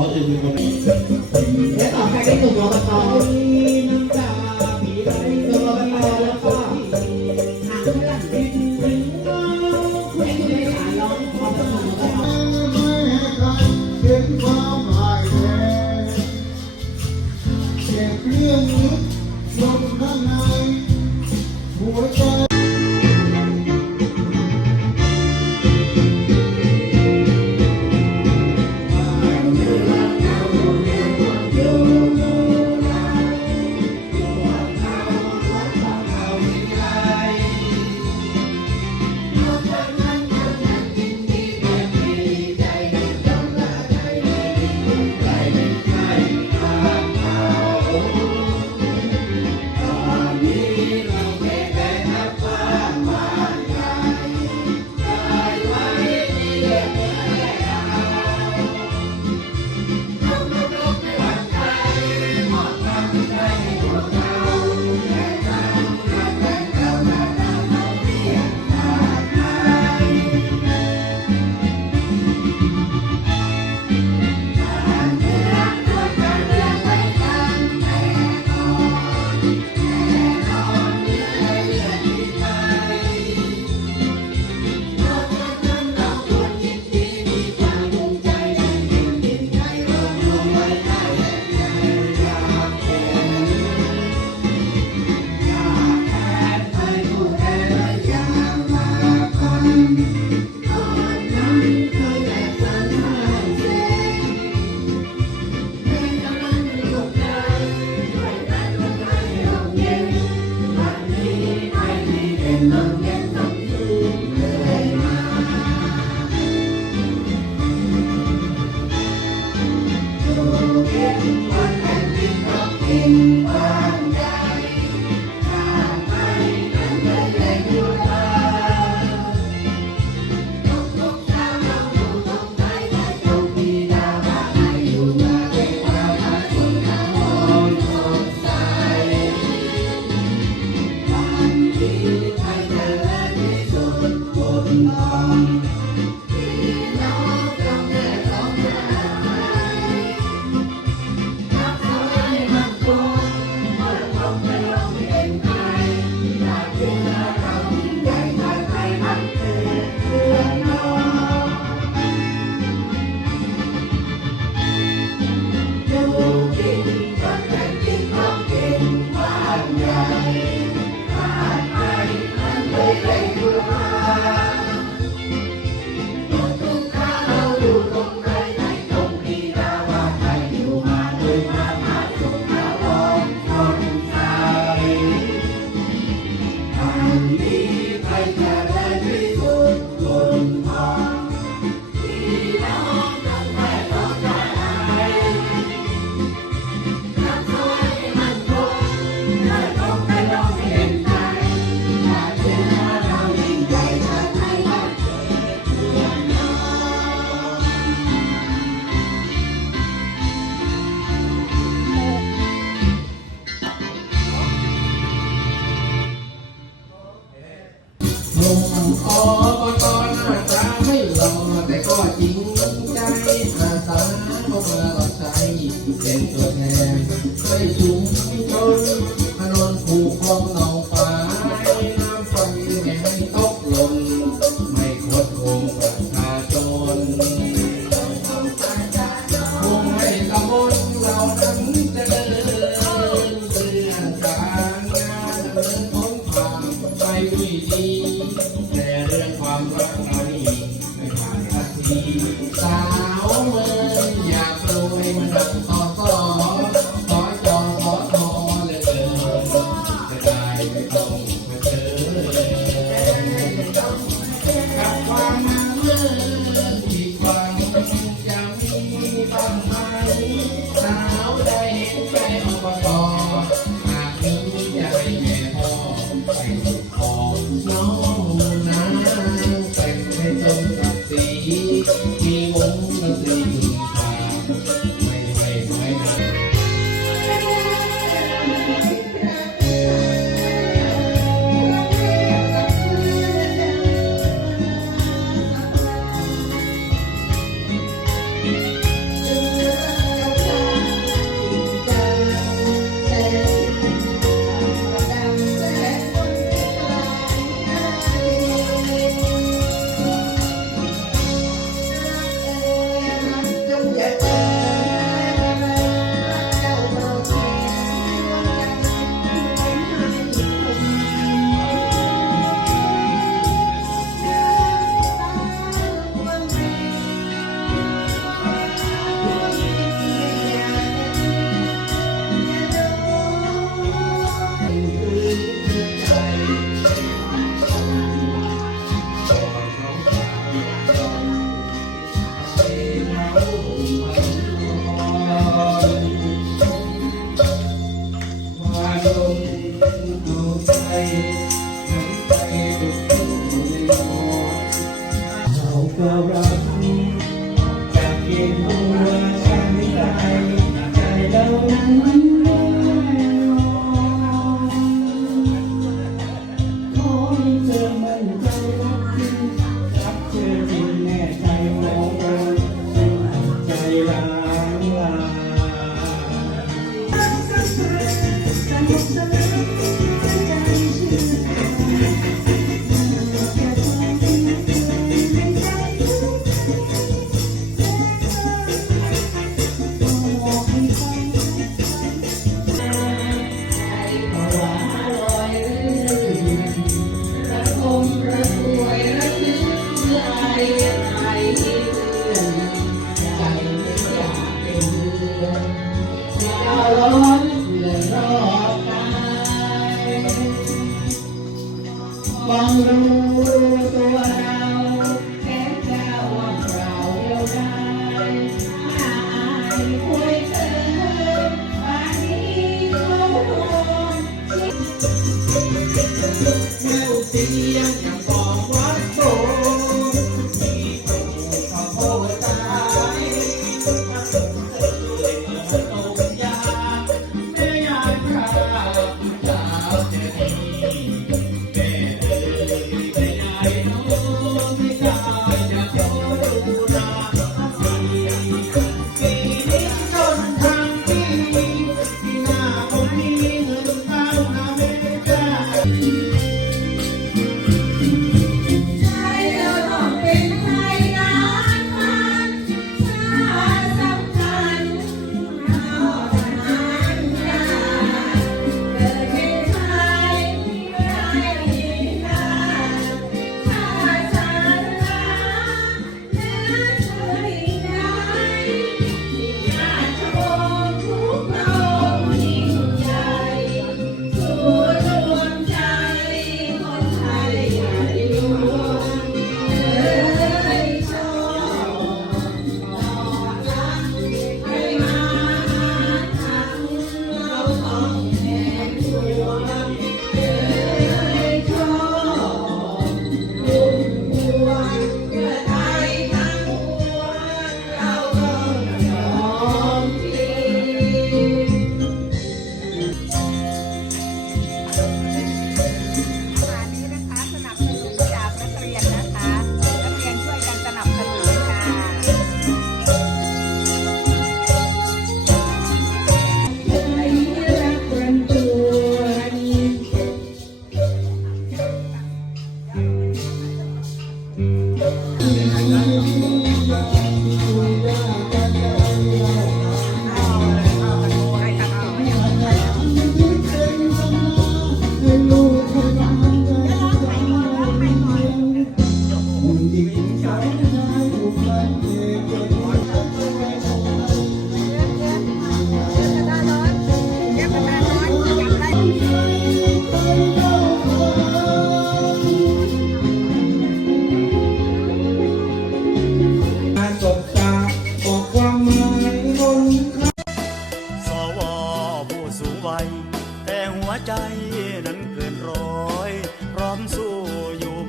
có từ người con này. Sẽ tỏ cái cái của con con Hãy subscribe cho kênh Ghiền Mì Gõ Để không bỏ lỡ những video hấp dẫn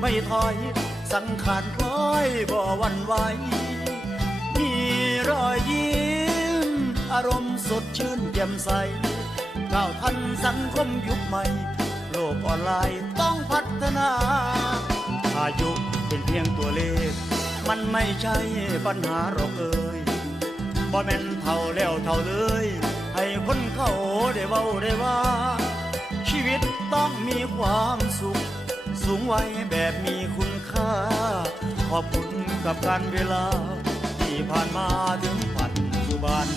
ไม่ถอย สังขารคล้อยบ่วันไหวมีรอยยิ้ม อารมณ์สดชื่นแจ่มใสก้าวทันสังคมยุคใหม่ โลกออนไลน์ต้องพัฒนาอายุเป็นเพียงตัวเลข มันไม่ใช่ปัญหาเรอกเอ่ยบ่แม่นเท่าแล้วเท่าเลย ให้คนเขาได้เบ้าได้ว่า ชีวิตต้องมีความสุข สูงไว้แบบมีคุณค่า ขอบคุณกับการเวลา ที่ผ่านมาถึงปัจจุบัน